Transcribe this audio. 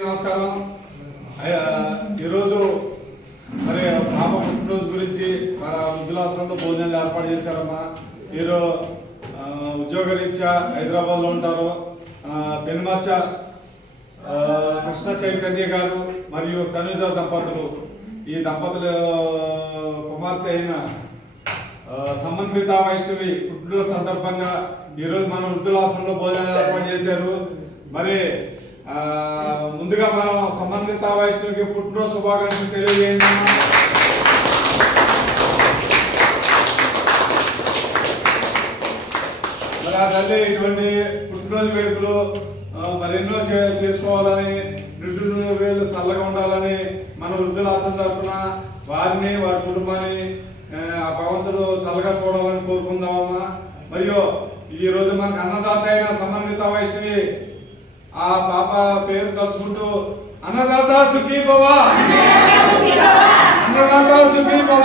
నమస్కారం. ఈరోజు మరి పాప పుట్టినరోజు గురించి మన వృద్ధులాశ్రమంలో భోజనాలు ఏర్పాటు చేశారమ్మా. మీరు ఉద్యోగరీత్యా హైదరాబాద్లో ఉంటారు. పెనుమచ్చ కృష్ణ చైతన్య గారు మరియు తనుజ దంపతులు, ఈ దంపతుల కుమార్తె అయిన సంబంధిత వైష్ణవి పుట్టినరోజు సందర్భంగా ఈరోజు మన వృద్ధులాశ్రమంలో భోజనాలు ఏర్పాటు చేశారు. మరి ముందుగా మనం సంబంధిత వైష్ణవికి పుట్టినరోజు శుభాకాంక్షలు తెలియజేయండి. మరి ఆ తల్లి ఇటువంటి పుట్టినరోజు వేడుకలు మరెన్నో చేసుకోవాలని, నిండు వేలు చల్లగా ఉండాలని మన వృద్ధులాశ్రమం తరఫున వారిని వారి కుటుంబాన్ని ఆ భగవంతుడు చల్లగా చూడాలని కోరుకుందామమ్మా. మరియు ఈ రోజు మనకు అన్నదాత అయిన సంబంధిత వైష్ణవి ఆ పాప పేరు తలుచుకుంటూ అన్నదాత సుఖీ భవ, అన్నదాత సుఖీ భవ.